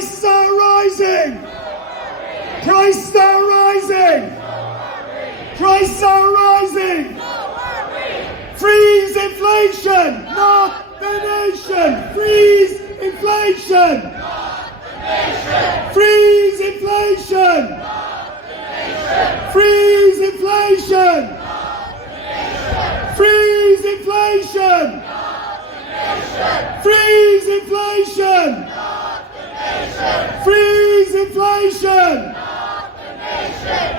Prices are rising! Prices are rising! Prices are rising! Freeze inflation, not the nation! Freeze inflation! Not the nation! Freeze inflation! Not the nation! Freeze inflation! Not the nation! Freeze inflation! Not the nation! Freeze inflation! Not the nation! Freeze inflation! Not the nation!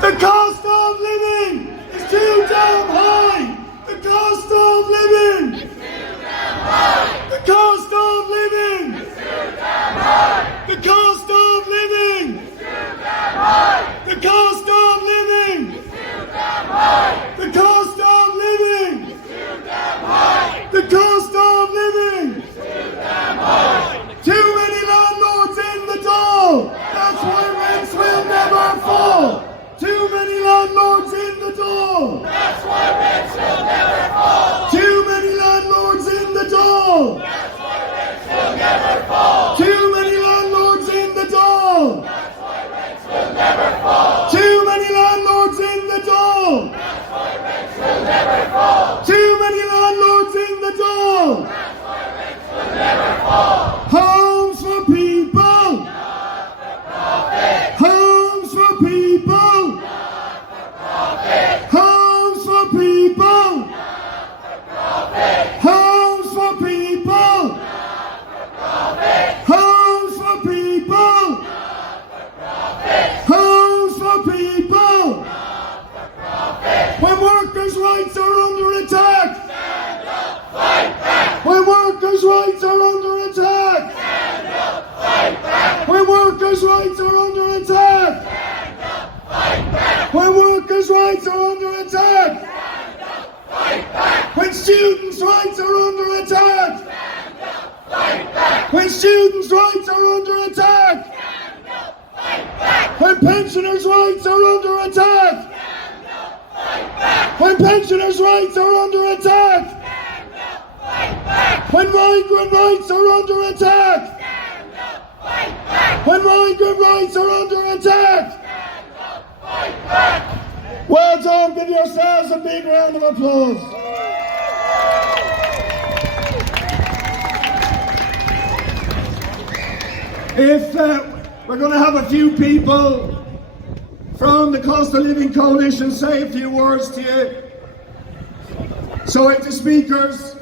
The cost of living is too damn high! The cost of living is too damn high! The cost of living is too damn high! The cost of living is too damn high! The cost of living is too damn high! The cost of living is too damn high! The cost of living is too damn high! Too many landlords in the door! That's why rents will never fall! Too many landlords in the door! That's why rents will never fall! Too many landlords in the door! That's why rents will never fall! Too many landlords in the door! That's why rents will never fall! Too many landlords in the door! That's why rents will never fall! Too many landlords in the door! That's why rents will never fall! Homes for people! Not for profit! Homes for people! Homes for people! Not for profit! Homes for people! Not for profit! Homes for people! Not for profit! Homes for people! Not for profit! When workers' rights are under attack! Stand up, fight back! When workers' rights are under attack! Stand up, fight back! When workers' rights are under attack! Stand up, fight back! When workers' rights are under attack! Stand up, fight back! When students' rights are under attack! Stand up, fight back! When students' rights are under attack! Stand up, fight back! When pensioners' rights are under attack! Stand up, fight back! When pensioners' rights are under attack! Stand up, fight back! When migrant rights are under attack! Stand up, fight back! When migrant rights are under attack! Fight back! Well done, give yourselves a big round of applause. If we're going to have a few people from the Cost of Living Coalition say a few words to you. So if the speakers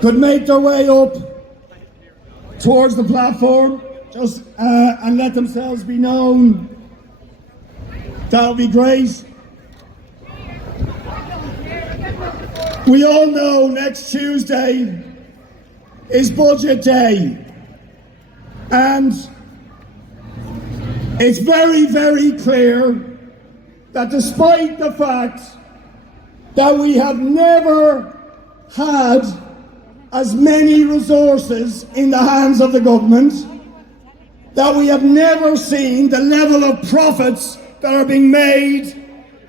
could make their way up towards the platform just and let themselves be known, that would be great. We all know next Tuesday is budget day, and it's very, very clear that despite the fact that we have never had as many resources in the hands of the government, that we have never seen the level of profits that are being made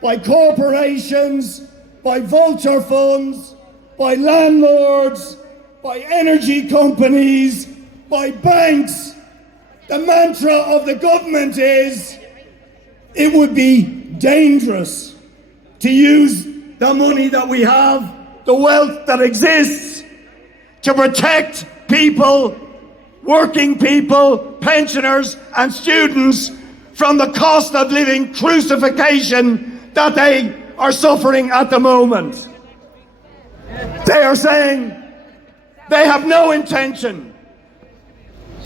by corporations, by vulture funds, by landlords, by energy companies, by banks. The mantra of the government is, it would be dangerous to use the money that we have, the wealth that exists, to protect people, working people, pensioners and students from the cost of living crucifixion that they are suffering at the moment. They are saying they have no intention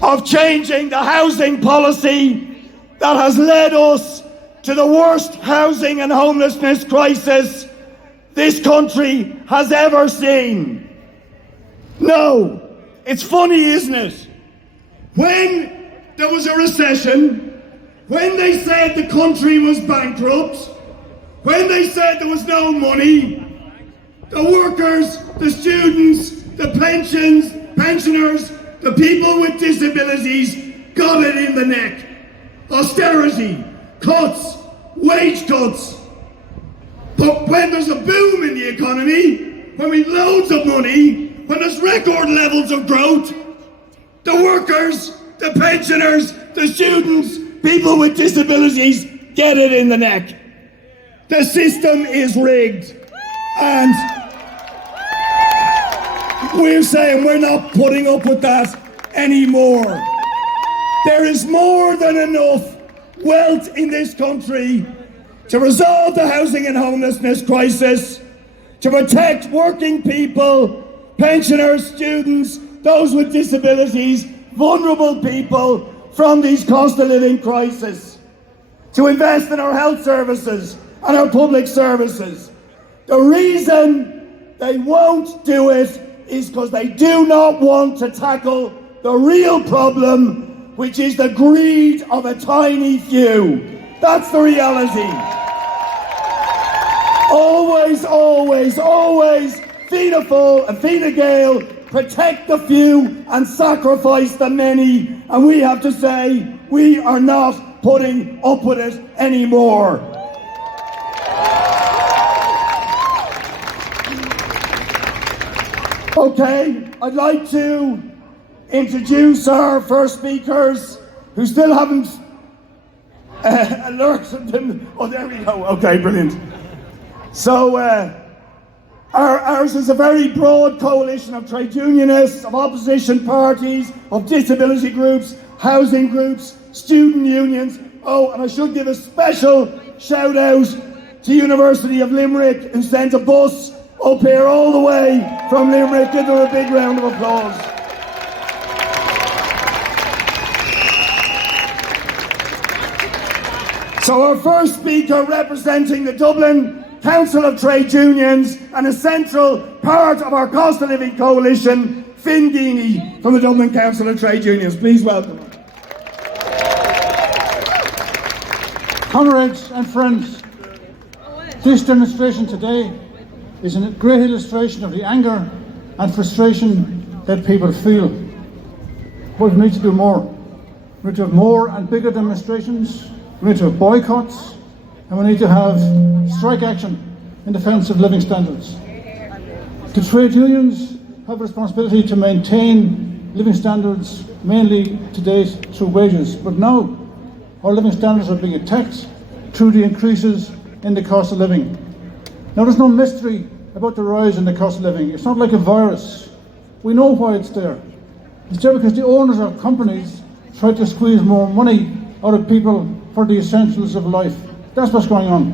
of changing the housing policy that has led us to the worst housing and homelessness crisis this country has ever seen. No, it's funny, isn't it? When there was a recession, when they said the country was bankrupt, when they said there was no money, the workers, the students, the pensioners, the people with disabilities got it in the neck. Austerity, cuts, wage cuts. But when there's a boom in the economy, when we've loads of money, when there's record levels of growth, The workers, the pensioners, the students, people with disabilities get it in the neck. The system is rigged. And we're saying we're not putting up with that anymore. There is more than enough wealth in this country to resolve the housing and homelessness crisis, to protect working people, pensioners, students, those with disabilities, vulnerable people from these cost of living crises, to invest in our health services and our public services. The reason they won't do it is because they do not want to tackle the real problem, which is the greed of a tiny few. That's the reality. Always, always, always, Fianna Fáil and Fine Gael, protect the few and sacrifice the many. And we have to say, we are not putting up with it anymore. Okay, I'd like to introduce our first speakers who still haven't alerted them. Oh, there we go. Okay, brilliant. So, ours is a very broad coalition of trade unionists, of opposition parties, of disability groups, housing groups, student unions. Oh, and I should give a special shout out to University of Limerick, who sent a bus up here all the way from Limerick. Give them a big round of applause. So our first speaker, representing the Dublin Council of Trade Unions and a central part of our cost of living coalition, Finn Geaney from the Dublin Council of Trade Unions. Please welcome him. Comrades and friends, this demonstration today is a great illustration of the anger and frustration that people feel. But we need to do more. We need to have more and bigger demonstrations. We need to have boycotts. And we need to have strike action in defence of living standards. The trade unions have a responsibility to maintain living standards, mainly to date through wages. But now our living standards are being attacked through the increases in the cost of living. Now, there's no mystery about the rise in the cost of living. It's not like a virus. We know why it's there. It's there because the owners of companies try to squeeze more money out of people for the essentials of life. That's what's going on.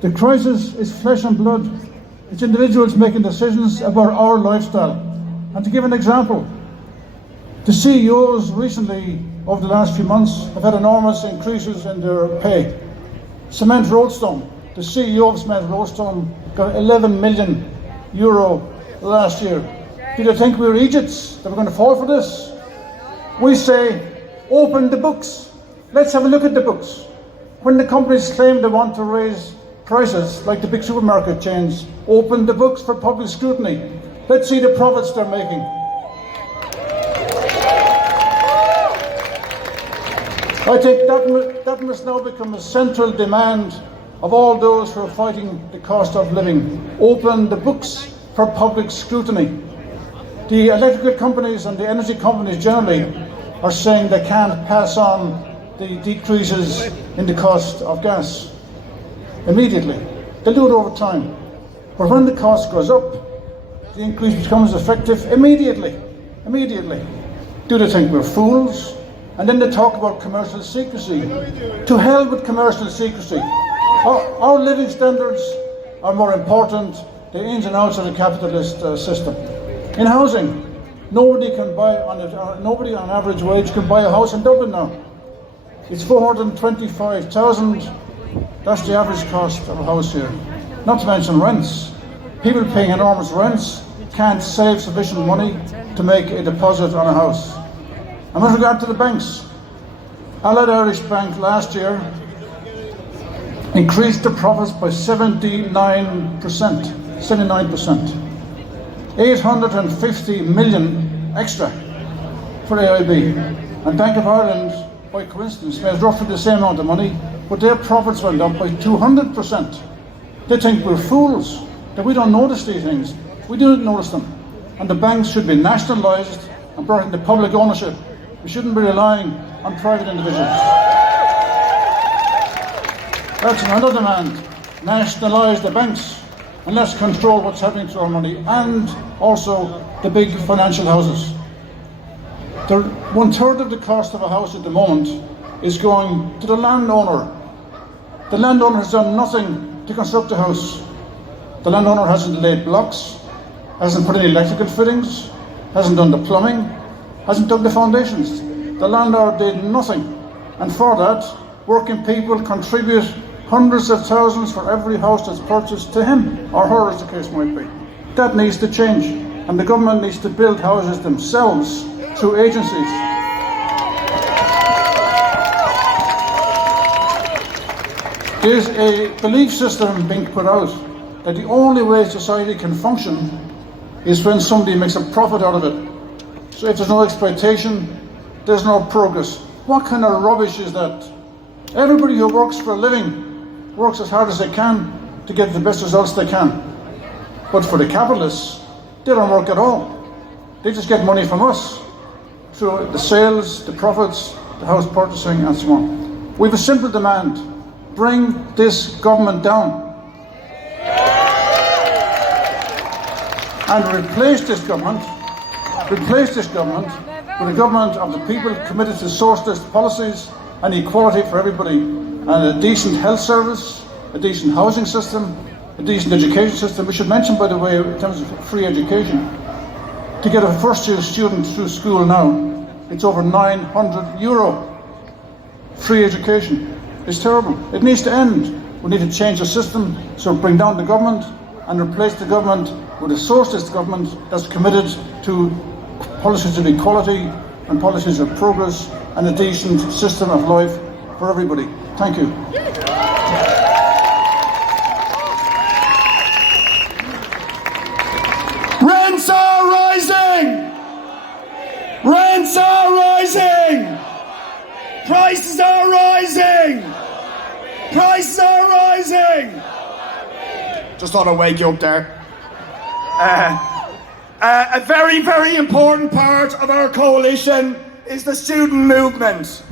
The crisis is flesh and blood. It's individuals making decisions about our lifestyle. And to give an example, the CEOs recently, over the last few months, have had enormous increases in their pay. Cement Roadstone, the CEO of Cement Roadstone, got €11 million last year. Did you think we were Egypts that were going to fall for this? We say, open the books. Let's have a look at the books. When the companies claim they want to raise prices, like the big supermarket chains, open the books for public scrutiny. Let's see the profits they're making. I think that must now become a central demand of all those who are fighting the cost of living. Open the books for public scrutiny. The electrical companies and the energy companies generally are saying they can't pass on the decreases in the cost of gas immediately. They'll do it over time. But when the cost goes up, the increase becomes effective immediately. Immediately. Do they think we're fools? And then they talk about commercial secrecy. To hell with commercial secrecy. Our living standards are more important than the ins and outs of the capitalist system. In housing, nobody on average wage can buy a house in Dublin now. It's 425,000. That's the average cost of a house here. Not to mention rents. People paying enormous rents can't save sufficient money to make a deposit on a house. And with regard to the banks, Allied Irish Bank last year increased the profits by 79%. 850 million extra for AIB. And Bank of Ireland, by coincidence, made roughly the same amount of money, but their profits went up by 200%. They think we're fools, that we don't notice these things. We do notice them. And the banks should be nationalised and brought it into public ownership. We shouldn't be relying on private individuals. That's another demand. Nationalise the banks and let's control what's happening to our money, and also the big financial houses. 1/3 of the cost of a house at the moment is going to the landowner. The landowner has done nothing to construct the house. The landowner hasn't laid blocks, hasn't put any electrical fittings, hasn't done the plumbing, hasn't dug the foundations. The landlord did nothing. And for that, working people contribute hundreds of thousands for every house that's purchased to him, or her as the case might be. That needs to change. And the government needs to build houses themselves through agencies. There's a belief system being put out that the only way society can function is when somebody makes a profit out of it. So if there's no exploitation, there's no progress. What kind of rubbish is that? Everybody who works for a living works as hard as they can to get the best results they can. But for the capitalists, they don't work at all. They just get money from us through the sales, the profits, the house purchasing, and so on. We have a simple demand: bring this government down and replace this government with a government of the people, committed to socialist policies and equality for everybody, and a decent health service, a decent housing system, a decent education system. We should mention, by the way, in terms of free education, to get a first-year student through school now, it's over €900. Free education. It's terrible. It needs to end. We need to change the system, so bring down the government and replace the government with a socialist government that's committed to policies of equality and policies of progress and a decent system of life for everybody. Thank you. Rents are rising! Rents are rising! Prices are rising! Prices are rising! Just thought I'd wake you up there. A very, very important part of our coalition is the student movement.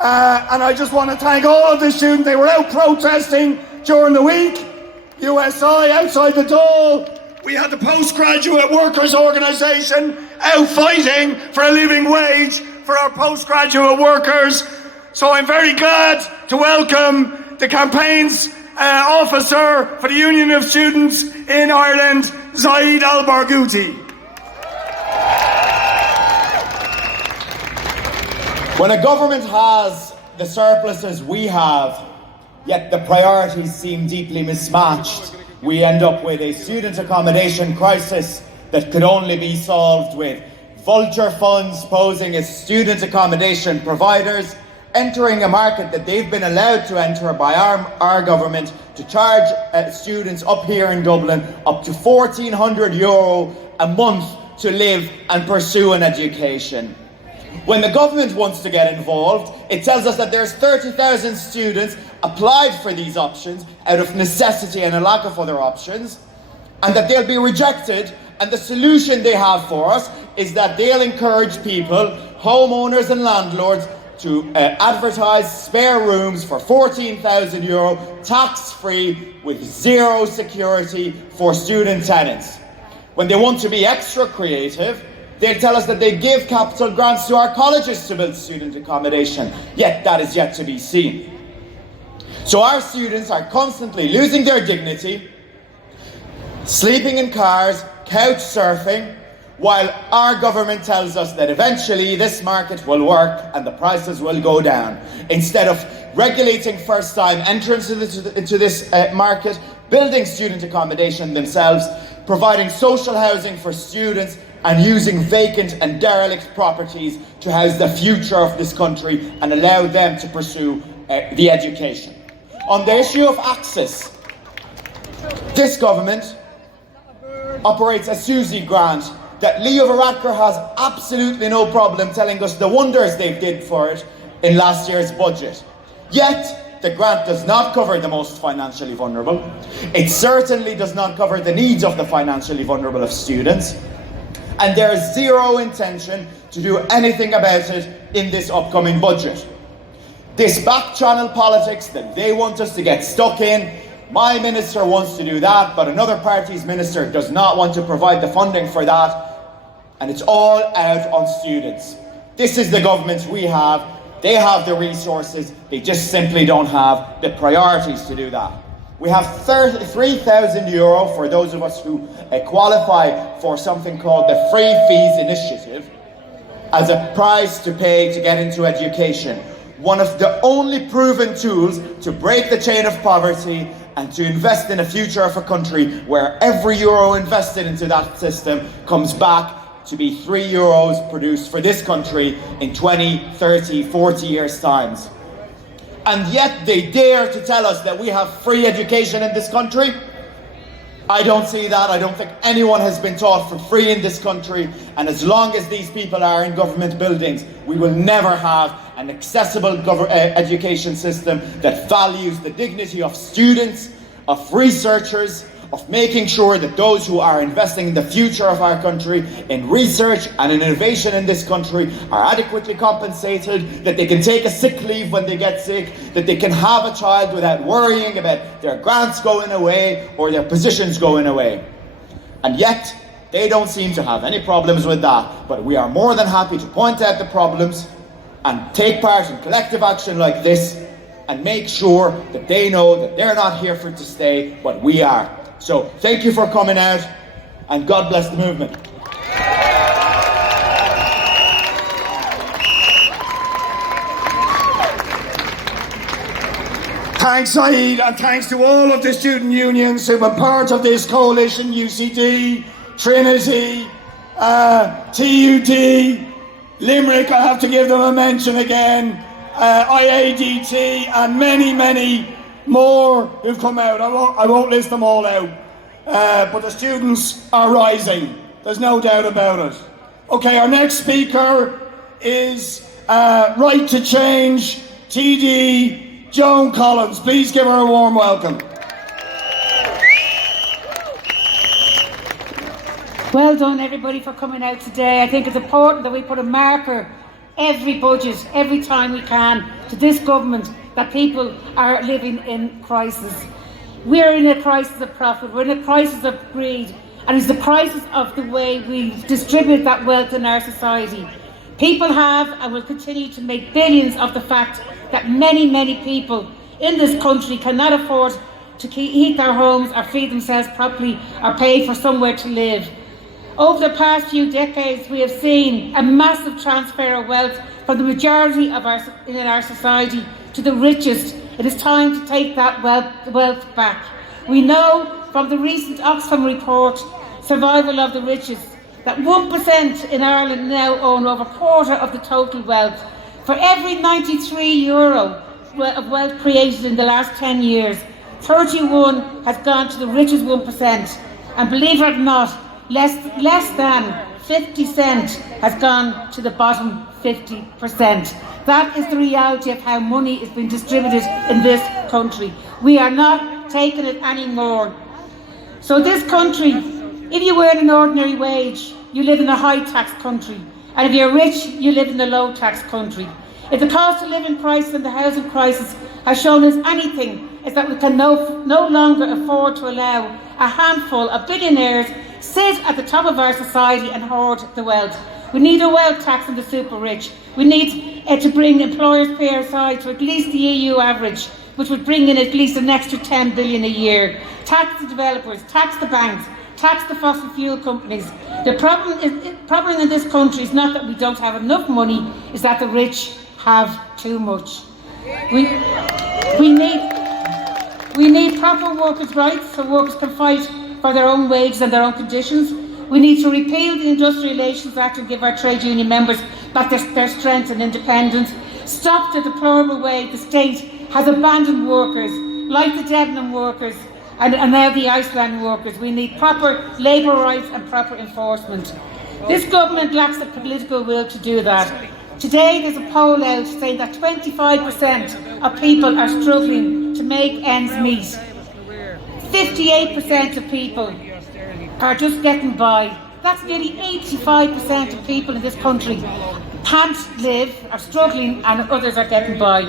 And I just want to thank all of the students. They were out protesting during the week. USI outside the Dáil. We had the postgraduate workers' organisation out fighting for a living wage for our postgraduate workers. So I'm very glad to welcome the campaigns officer for the Union of Students in Ireland, Zaid Al-Barghouti. When a government has the surpluses we have, yet the priorities seem deeply mismatched, we end up with a student accommodation crisis that could only be solved with vulture funds posing as student accommodation providers, entering a market that they've been allowed to enter by our government to charge students up here in Dublin up to €1,400 a month to live and pursue an education. When the government wants to get involved, it tells us that there's 30,000 students applied for these options out of necessity and a lack of other options, and that they'll be rejected, and the solution they have for us is that they'll encourage people, homeowners and landlords, to advertise spare rooms for €14,000 tax-free with zero security for student tenants. When they want to be extra creative, they'll tell us that they give capital grants to our colleges to build student accommodation, yet that is yet to be seen. So our students are constantly losing their dignity, sleeping in cars, couch surfing, while our government tells us that eventually this market will work and the prices will go down. Instead of regulating first-time entrants into this market, building student accommodation themselves, providing social housing for students, and using vacant and derelict properties to house the future of this country and allow them to pursue the education. On the issue of access, this government operates a Susie grant that Leo Varadkar has absolutely no problem telling us the wonders they did for it in last year's budget. Yet, the grant does not cover the most financially vulnerable. It certainly does not cover the needs of the financially vulnerable of students. And there is zero intention to do anything about it in this upcoming budget. This back-channel politics that they want us to get stuck in, my minister wants to do that, but another party's minister does not want to provide the funding for that, and it's all out on students. This is the government we have. They have the resources, they just simply don't have the priorities to do that. We have €3,000 for those of us who qualify for something called the Free Fees Initiative as a price to pay to get into education. One of the only proven tools to break the chain of poverty and to invest in a future of a country where every euro invested into that system comes back to be €3 produced for this country in 20, 30, 40 years' times. And yet they dare to tell us that we have free education in this country. I don't see that. I don't think anyone has been taught for free in this country. And as long as these people are in government buildings, we will never have an accessible education system that values the dignity of students, of researchers, of making sure that those who are investing in the future of our country, in research and in innovation in this country, are adequately compensated, that they can take a sick leave when they get sick, that they can have a child without worrying about their grants going away or their positions going away. And yet, they don't seem to have any problems with that. But we are more than happy to point out the problems and take part in collective action like this and make sure that they know that they're not here for to stay, but we are. So thank you for coming out, and God bless the movement. Thanks, Saeed, and thanks to all of the student unions who were part of this coalition: UCD, Trinity, TUD, Limerick, I have to give them a mention again, IADT, and many, many more who've come out. I won't list them all out. But the students are rising. There's no doubt about it. Okay, our next speaker is Right to Change, TD Joan Collins. Please give her a warm welcome. Well done, everybody, for coming out today. I think it's important that we put a marker every budget, every time we can, to this government that people are living in crisis. We're in a crisis of profit, we're in a crisis of greed, and it's the crisis of the way we distribute that wealth in our society. People have and will continue to make billions of the fact that many, many people in this country cannot afford to heat their homes or feed themselves properly or pay for somewhere to live. Over the past few decades, we have seen a massive transfer of wealth from the majority of in our society to the richest. It is time to take that wealth back. We know from the recent Oxfam report, Survival of the Richest, that 1% in Ireland now own over a quarter of the total wealth. For every €93 of wealth created in the last 10 years, 31 has gone to the richest 1%. And believe it or not, less than 50 cents has gone to the bottom 50%. That is the reality of how money is being distributed in this country. We are not taking it anymore. So this country, if you earn an ordinary wage, you live in a high-tax country. And if you're rich, you live in a low-tax country. If the cost of living crisis and the housing crisis has shown us anything, it's that we can no longer afford to allow a handful of billionaires sit at the top of our society and hoard the wealth. We need a wealth tax on the super rich. We need to bring employers' PSI to at least the EU average, which would bring in at least an extra 10 billion a year. Tax the developers, tax the banks, tax the fossil fuel companies. The problem in this country is not that we don't have enough money, it's that the rich have too much. We need proper workers' rights so workers can fight for their own wages and their own conditions. We need to repeal the Industrial Relations Act and give our trade union members back their strength and independence. Stop the deplorable way the state has abandoned workers, like the Debenham workers and now the Iceland workers. We need proper labour rights and proper enforcement. This government lacks the political will to do that. Today there's a poll out saying that 25% of people are struggling to make ends meet. 58% of people are just getting by. That's nearly 85% of people in this country can't live, are struggling, and others are getting by.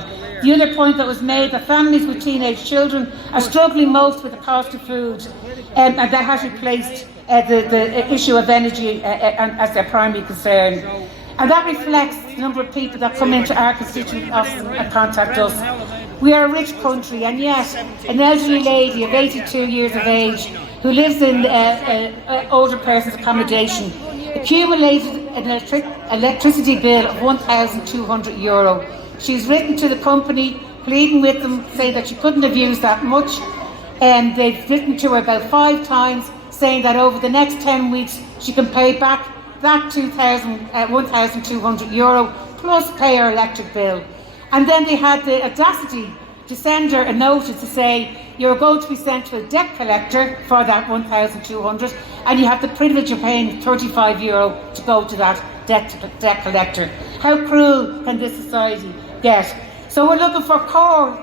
The other point that was made, that families with teenage children are struggling most with the cost of food, and that has replaced the issue of energy as their primary concern. And that reflects the number of people that come into our constituent offices and contact us. We are a rich country, and yet an elderly lady of 82 years of age who lives in older person's accommodation accumulated an electricity bill of €1,200. She's written to the company, pleading with them, saying that she couldn't have used that much, and they've written to her about 5 times, saying that over the next 10 weeks she can pay back that €1,200 plus pay her electric bill. And then they had the audacity to send her a notice to say, you're going to be sent to a debt collector for that 1,200, and you have the privilege of paying €35 to go to that debt collector. How cruel can this society get? So we're looking for core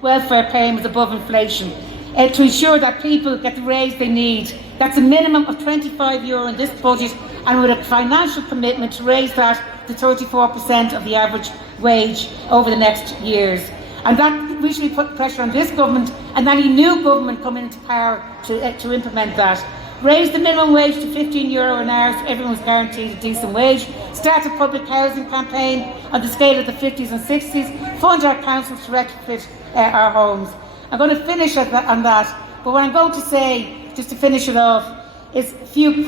welfare payments above inflation to ensure that people get the raise they need. That's a minimum of €25 in this budget, and with a financial commitment to raise that to 34% of the average wage over the next years. And that we should be putting pressure on this government and any new government coming into power to implement that. Raise the minimum wage to €15 an hour so everyone's guaranteed a decent wage. Start a public housing campaign on the scale of the 50s and 60s. Fund our councils to retrofit our homes. I'm going to finish on that, but what I'm going to say, just to finish it off, is a few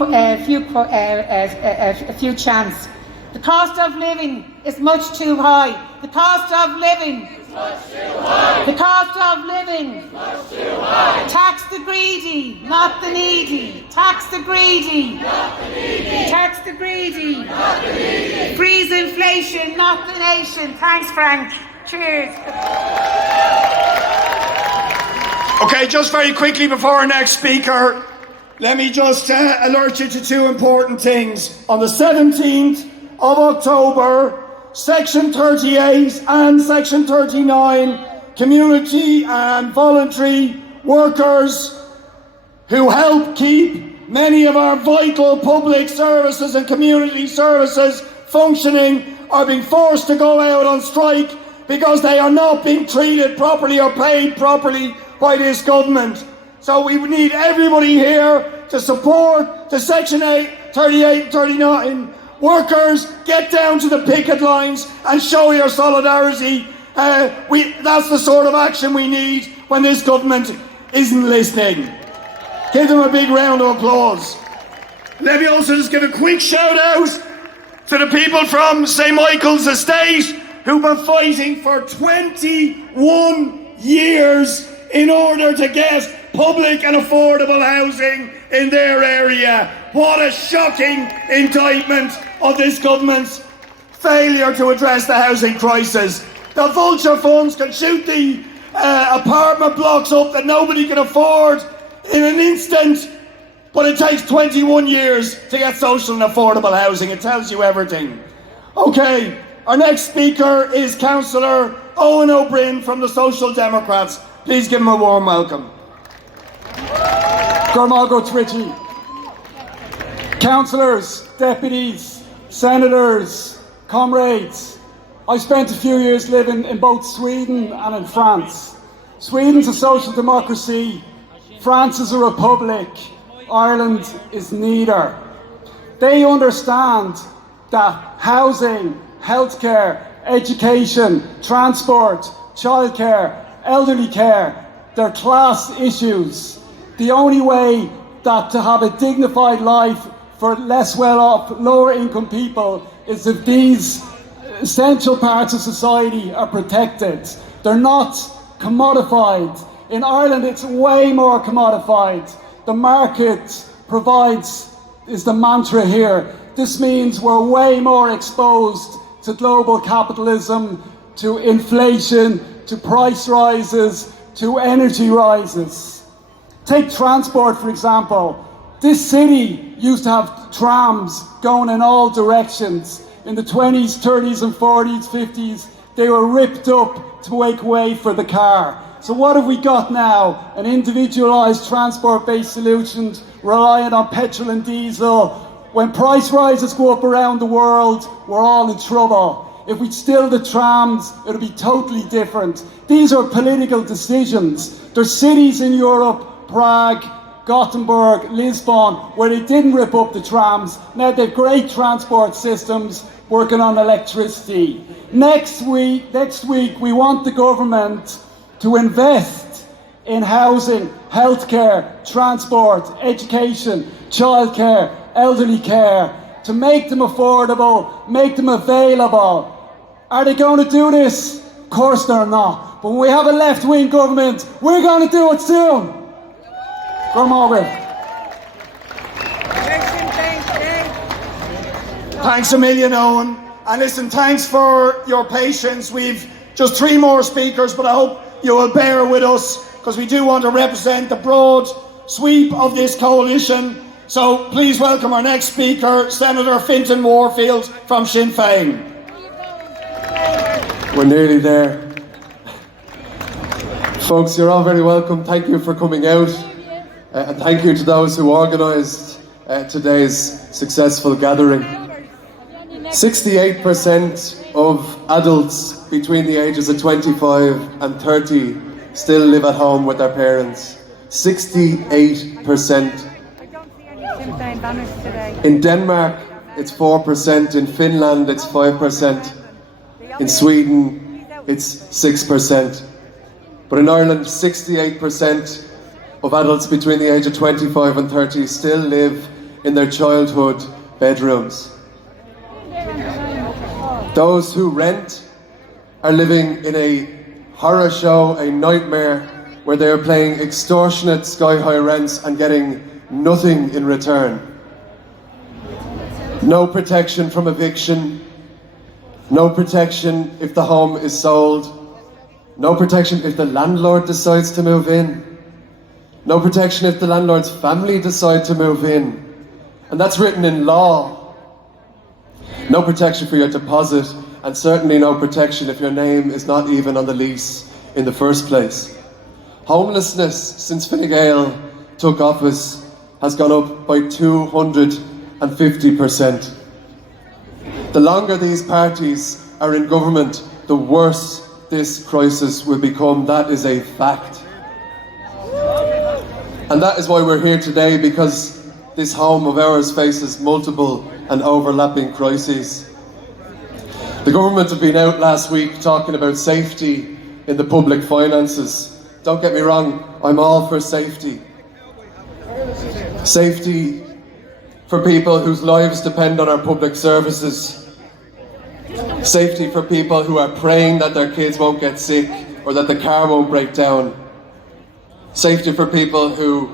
chants. The cost of living is much too high. The cost of living is much too high. The cost of living is much too high. Tax the greedy, not the needy. Tax the greedy, not the needy. Tax the greedy, not the needy. Freeze inflation, not the nation. Thanks, Frank. Cheers. Okay, just very quickly before our next speaker, let me just alert you to 2 important things. On the 17th of October, Section 38 and Section 39, community and voluntary workers who help keep many of our vital public services and community services functioning are being forced to go out on strike because they are not being treated properly or paid properly by this government. So we need everybody here to support the Section 38 and 39 workers. Get down to the picket lines and show your solidarity. That's the sort of action we need when this government isn't listening. Give them a big round of applause. Let me also just give a quick shout out to the people from St. Michael's Estate who've been fighting for 21 years in order to get public and affordable housing in their area. What a shocking indictment of this government's failure to address the housing crisis. The vulture funds can shoot the apartment blocks up that nobody can afford in an instant, but it takes 21 years to get social and affordable housing. It tells you everything. Okay, our next speaker is Councillor Owen O'Brien from the Social Democrats. Please give him a warm welcome. Councillors, deputies, senators, comrades, I spent a few years living in both Sweden and in France. Sweden's a social democracy, France is a republic, Ireland is neither. They understand that housing, healthcare, education, transport, childcare, elderly care, they're class issues. The only way that to have a dignified life for less well-off, lower-income people is if these essential parts of society are protected. They're not commodified. In Ireland, it's way more commodified. The market provides, is the mantra here. This means we're way more exposed to global capitalism, to inflation, to price rises, to energy rises. Take transport, for example. This city used to have trams going in all directions. In the 20s, 30s and 40s, 50s, they were ripped up to make way for the car. So what have we got now? An individualised transport-based solution reliant on petrol and diesel. When price rises go up around the world, we're all in trouble. If we still the trams, it'll be totally different. These are political decisions. There's cities in Europe, Prague, Gothenburg, Lisbon, where they didn't rip up the trams. Now they've great transport systems working on electricity. Next week, we want the government to invest in housing, healthcare, transport, education, childcare, elderly care, to make them affordable, make them available. Are they going to do this? Of course they're not. But when we have a left-wing government, we're going to do it soon. Come on with. Thanks a million, Owen. And listen, thanks for your patience. We've just 3 more speakers, but I hope you will bear with us because we do want to represent the broad sweep of this coalition. So please welcome our next speaker, Senator Fintan Warfield from Sinn Féin. We're nearly there. Folks, you're all very welcome. Thank you for coming out. And thank you to those who organised today's successful gathering. 68% of adults between the ages of 25 and 30 still live at home with their parents. 68%. In Denmark, it's 4%. In Finland, it's 5%. In Sweden, it's 6%. But in Ireland, 68% of adults between the age of 25 and 30 still live in their childhood bedrooms. Those who rent are living in a horror show, a nightmare, where they are paying extortionate sky-high rents and getting nothing in return. No protection from eviction, no protection if the home is sold, no protection if the landlord decides to move in, no protection if the landlord's family decide to move in, and that's written in law. No protection for your deposit, and certainly no protection if your name is not even on the lease in the first place. Homelessness since Fine Gael took office has gone up by 250%. The longer these parties are in government, the worse this crisis will become. That is a fact. And that is why we're here today, because this home of ours faces multiple and overlapping crises. The government have been out last week talking about safety in the public finances. Don't get me wrong, I'm all for safety. Safety for people whose lives depend on our public services. Safety for people who are praying that their kids won't get sick or that the car won't break down. Safety for people who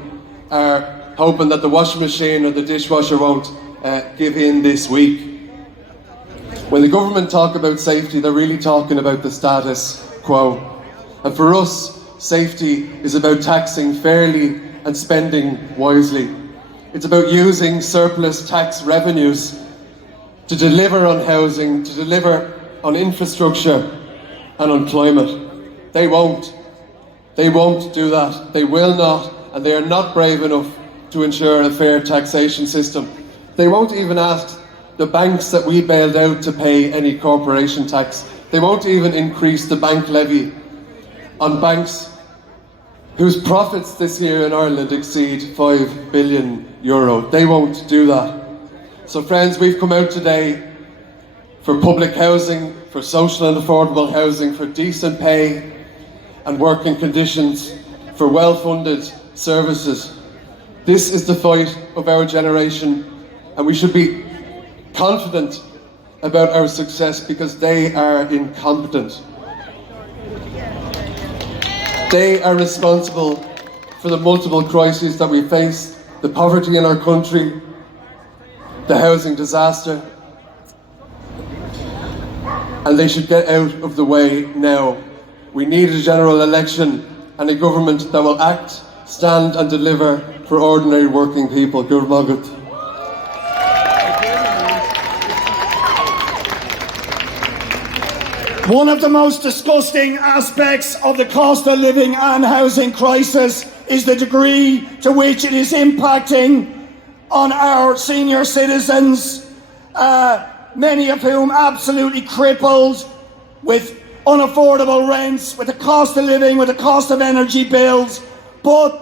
are hoping that the washing machine or the dishwasher won't give in this week. When the government talk about safety, they're really talking about the status quo. And for us, safety is about taxing fairly and spending wisely. It's about using surplus tax revenues to deliver on housing, to deliver on infrastructure and on climate. They won't. They won't do that. They will not, and they are not brave enough to ensure a fair taxation system. They won't even ask the banks that we bailed out to pay any corporation tax. They won't even increase the bank levy on banks whose profits this year in Ireland exceed €5 billion. They won't do that. So friends, we've come out today for public housing, for social and affordable housing, for decent pay and working conditions, for well-funded services. This is the fight of our generation, and we should be confident about our success because they are incompetent. They are responsible for the multiple crises that we face, the poverty in our country, the housing disaster, and they should get out of the way now. We need a general election and a government that will act, stand and deliver for ordinary working people. Gurr Magat. One of the most disgusting aspects of the cost of living and housing crisis is the degree to which it is impacting on our senior citizens, many of whom absolutely crippled with unaffordable rents, with the cost of living, with the cost of energy bills. But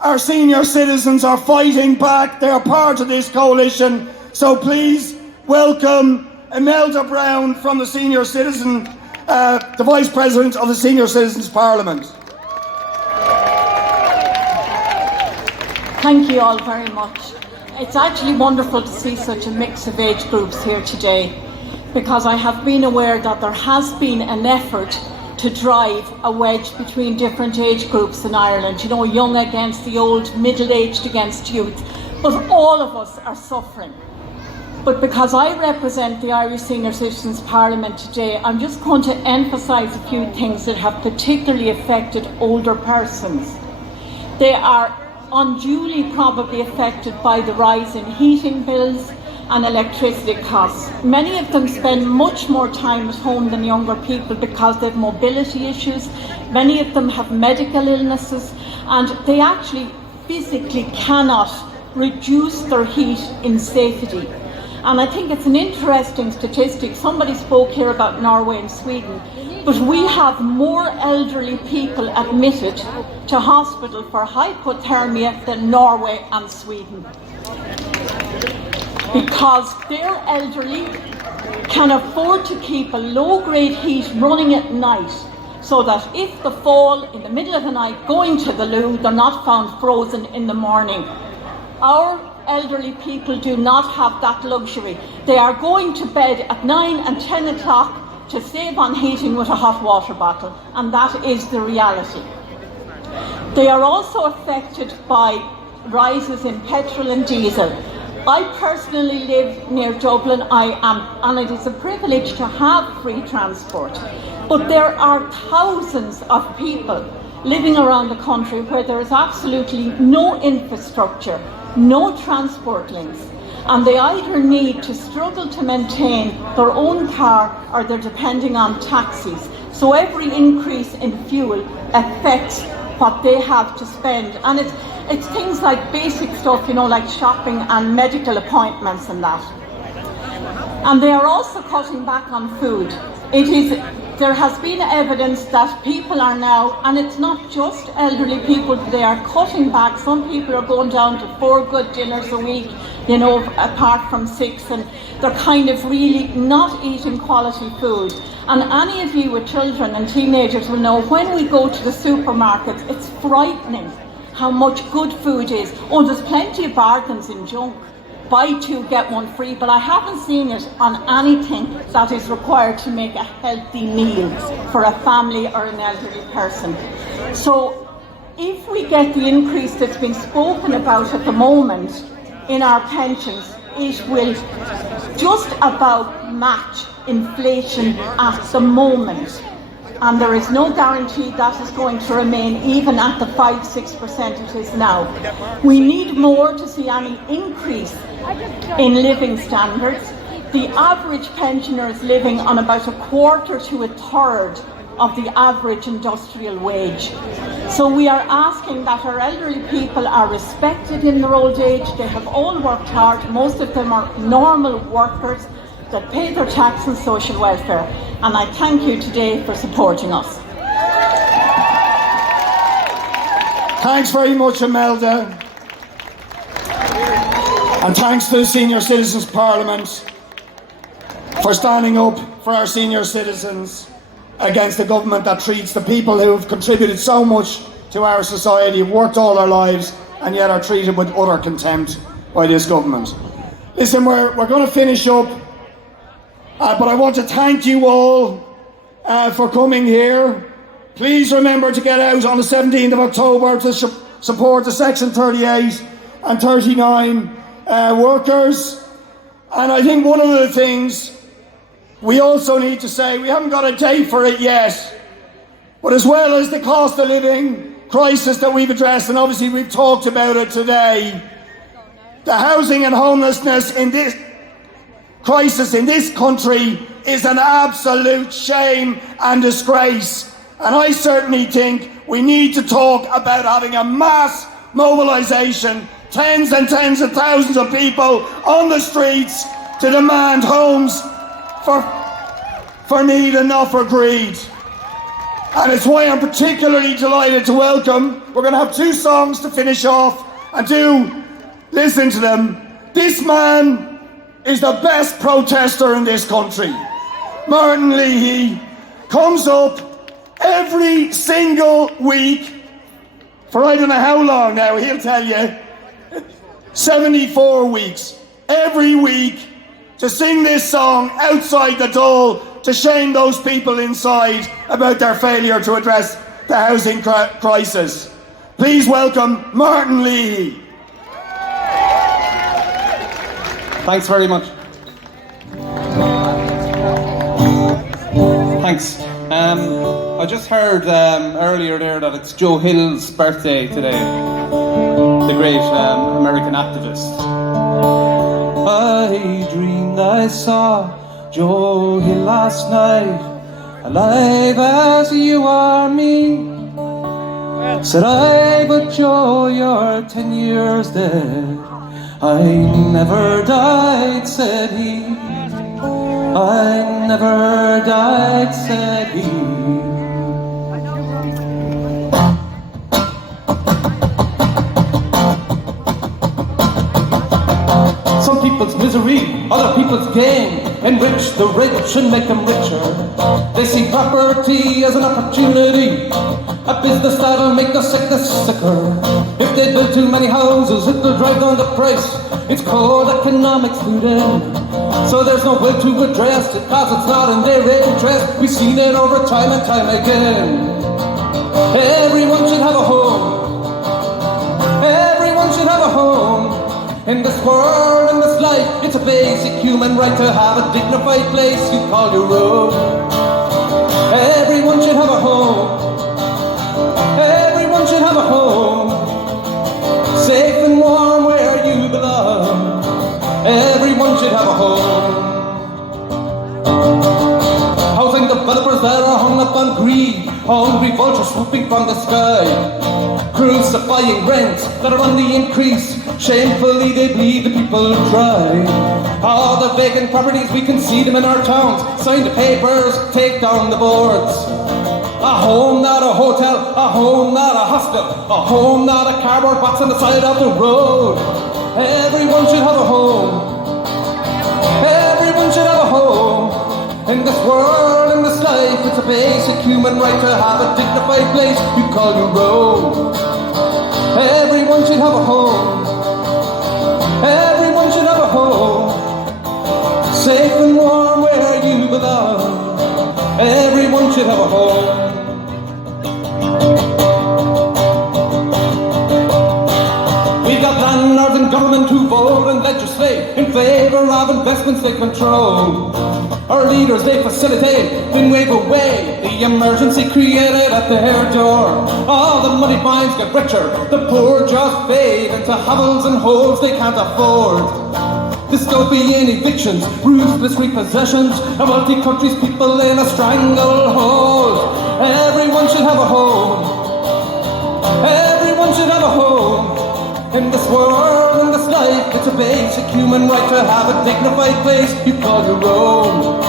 our senior citizens are fighting back. They are part of this coalition. So please welcome Imelda Brown from the Senior Citizen, the Vice President of the Senior Citizens Parliament. Thank you all very much. It's actually wonderful to see such a mix of age groups here today, because I have been aware that there has been an effort to drive a wedge between different age groups in Ireland, you know, young against the old, middle-aged against youth, but all of us are suffering. But because I represent the Irish Senior Citizens Parliament today, I'm just going to emphasise a few things that have particularly affected older persons. They are unduly probably affected by the rise in heating bills and electricity costs. Many of them spend much more time at home than younger people because they have mobility issues. Many of them have medical illnesses, and they actually physically cannot reduce their heat in safety. And I think it's an interesting statistic. Somebody spoke here about Norway and Sweden, but we have more elderly people admitted to hospital for hypothermia than Norway and Sweden, because their elderly can afford to keep a low-grade heat running at night, so that if they fall in the middle of the night going to the loo, they're not found frozen in the morning. Our elderly people do not have that luxury. They are going to bed at 9 and 10 o'clock to save on heating with a hot water bottle, and that is the reality. They are also affected by rises in petrol and diesel. I personally live near Dublin, and it is a privilege to have free transport. But there are thousands of people living around the country where there is absolutely no infrastructure, no transport links, and they either need to struggle to maintain their own car or they're depending on taxis. So every increase in fuel affects what they have to spend, and it's things like basic stuff, you know, like shopping and medical appointments and that. And they are also cutting back on food. There has been evidence that people are now, and it's not just elderly people, they are cutting back. Some people are going down to 4 good dinners a week, you know, apart from 6, and they're kind of really not eating quality food. And any of you with children and teenagers will know, when we go to the supermarkets, it's frightening how much good food is. Oh, there's plenty of bargains in junk. Buy 2, get 1 free, but I haven't seen it on anything that is required to make a healthy meal for a family or an elderly person. So if we get the increase that's been spoken about at the moment in our pensions, it will just about match inflation at the moment. And there is no guarantee that is going to remain even at the 5-6% it is now. We need more to see any increase in living standards. The average pensioner is living on about a quarter to a third of the average industrial wage. So we are asking that our elderly people are respected in their old age. They have all worked hard. Most of them are normal workers that pay their tax and social welfare. And I thank you today for supporting us. Thanks very much, Imelda. And thanks to the Senior Citizens Parliament for standing up for our senior citizens against a government that treats the people who have contributed so much to our society, have worked all their lives, and yet are treated with utter contempt by this government. Listen, we're going to finish up, but I want to thank you all for coming here. Please remember to get out on the 17th of October to support the Section 38 and 39 workers. And I think one of the things we also need to say, we haven't got a date for it yet, but as well as the cost of living crisis that we've addressed, and obviously we've talked about it today, the housing and homelessness in this crisis in this country is an absolute shame and disgrace. And I certainly think we need to talk about having a mass mobilisation, tens and tens of thousands of people on the streets to demand homes for need and not for greed. And it's why I'm particularly delighted to welcome, we're going to have 2 songs to finish off, and do listen to them. This man is the best protester in this country. Martin Leahy comes up every single week for I don't know how long now, he'll tell you, 74 weeks, every week, to sing this song outside the Dáil to shame those people inside about their failure to address the housing crisis. Please welcome Martin Leahy. Thanks very much. Thanks. I just heard earlier there that it's Joe Hill's birthday today, the great American activist. I dreamed I saw Joe Hill last night, alive as you are me. Said I, but Joe, you're 10 years dead. I never died, said he. I never died, said he. Some people's misery, other people's gain, enrich the rich and make them richer. They see property as an opportunity, a business that'll make the sickness sicker. If they build too many houses, it'll drive down the price. It's called economics, student. So there's no way to address it, cause it's not in their interest. We've seen it over time and time again. Everyone should have a home. Everyone should have a home. In this world, in this life, it's a basic human right to have a dignified place you call your own. Everyone should have a home. Everyone should have a home. Safe and warm where you belong. Everyone should have a home. Housing developers that are hung up on greed, hungry vultures swooping from the sky, crucifying rents that are on the increase. Shamefully they bleed the people who try. All the vacant properties, we can see them in our towns. Sign the papers, take down the boards. A home, not a hotel. A home, not a hospital. A home, not a cardboard box on the side of the road. Everyone should have a home. Everyone should have a home. In this world, in this life, it's a basic human right to have a dignified place you call your own. Everyone should have a home. Everyone should have a home. Safe and warm where you belong. Everyone should have a home. We got landlords and government who vote and legislate in favour of investments they control. Our leaders, they facilitate, then wave away the emergency created at their door. All the money minds get richer, the poor just fade into hovels and holes they can't afford. Dystopian evictions, ruthless repossessions, a multi-country's people in a stranglehold. Everyone should have a home. Everyone should have a home. In this world, in this life, it's a basic human right to have a dignified place you call your own.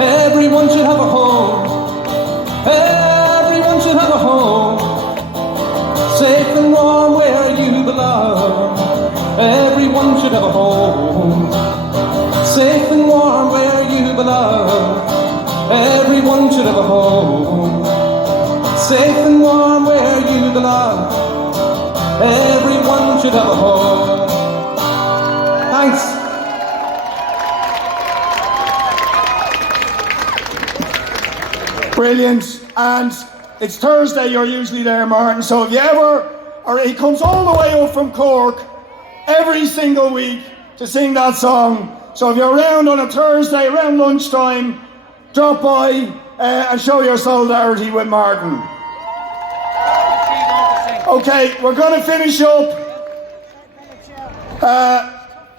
Everyone should have a home. Everyone should have a home. Safe and warm where you belong. Everyone should have a home. Safe and warm where you belong. Everyone should have a home. Safe and warm where you belong. Everyone should have a home. Thanks. Brilliant. And it's Thursday, you're usually there, Martin, so if you ever, or he comes all the way up from Cork every single week to sing that song. So if you're around on a Thursday, around lunchtime, drop by and show your solidarity with Martin. Okay, we're going to finish up.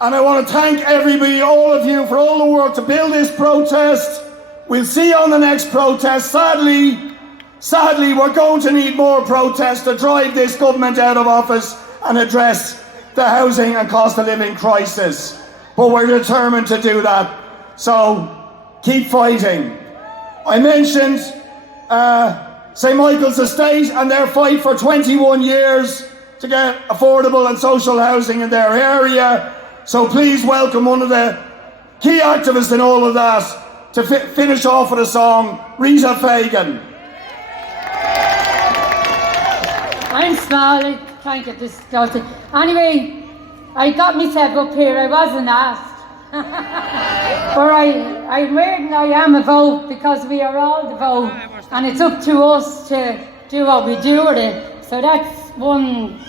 And I want to thank everybody, all of you, for all the work to build this protest. We'll see you on the next protest. Sadly, we're going to need more protests to drive this government out of office and address the housing and cost of living crisis. But we're determined to do that. So keep fighting. I mentioned St. Michael's Estate and their fight for 21 years to get affordable and social housing in their area. So please welcome one of the key activists in all of that to finish off with a song, Rita Fagan. I'm small, trying to get this started. Anyway, I got myself up here, I wasn't asked. But I'm wearing I am a vote because we are all the vote, and it's up to us to do what we do with it. So that's one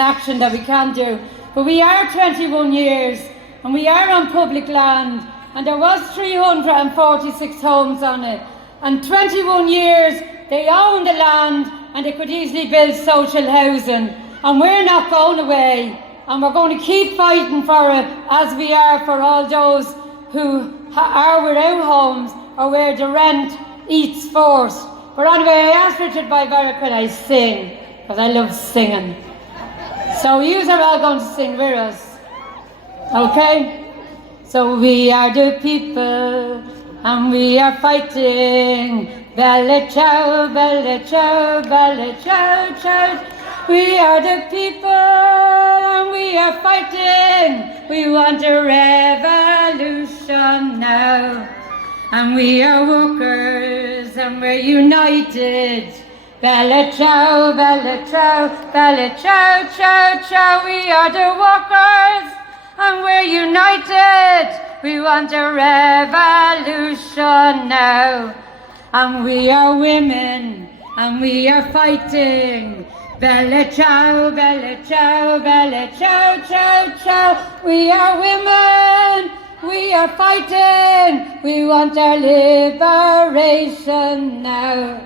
action that we can do. But we are 21 years, and we are on public land, and there was 346 homes on it. And 21 years, they own the land, and they could easily build social housing. And we're not going away, and we're going to keep fighting for it, as we are for all those who are without homes or where the rent eats first. But anyway, I asked Richard Bivara, could I sing? Because I love singing. So you are all going to sing with us. Okay? So we are the people, and we are fighting. Bella ciao, bella ciao, bella ciao, ciao. We are the people, and we are fighting. We want a revolution now. And we are workers, and we're united. Bella ciao, bella ciao, bella ciao, ciao, ciao. We are the workers, and we're united. We want a revolution now. And we are women, and we are fighting. Bella ciao, bella ciao, bella ciao, ciao, ciao. We are women, we are fighting. We want our liberation now.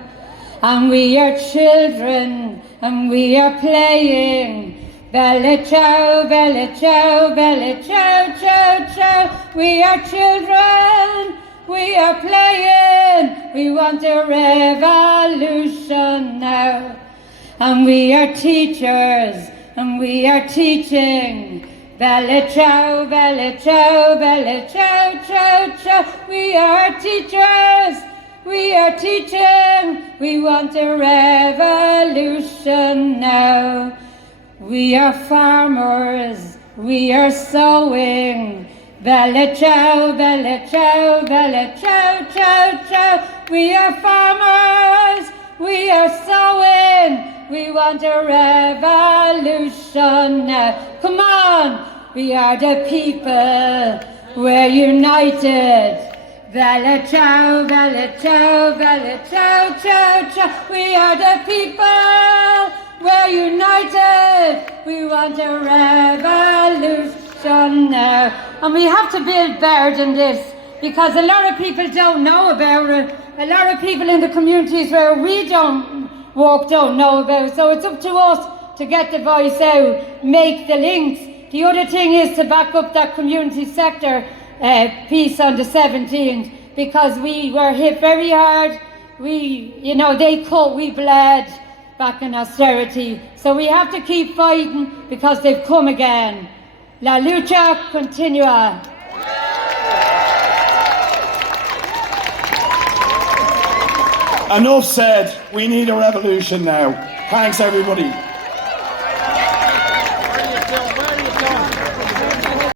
And we are children, and we are playing. Bella ciao, bella ciao, bella ciao, ciao, ciao. We are children, we are playing. We want a revolution now. And we are teachers, and we are teaching. Bella ciao, bella ciao, bella ciao, ciao, ciao. We are teachers, we are teaching. We want a revolution now. We are farmers, we are sowing. Bella ciao, bella ciao, bella ciao, ciao, ciao. We are farmers, we are sowing. We want a revolution now. Come on! We are the people. We're united. Bella ciao, bella ciao, bella ciao, ciao, ciao. We are the people. We're united. We want a revolution now. And we have to build better than this, because a lot of people don't know about it. A lot of people in the communities where we don't know about it. So it's up to us to get the voice out, make the links. The other thing is to back up that community sector piece on the 17th, because we were hit very hard. They cut, we bled back in austerity. So we have to keep fighting, because they've come again. La lucha continua. Enough said. We need a revolution now. Thanks, everybody.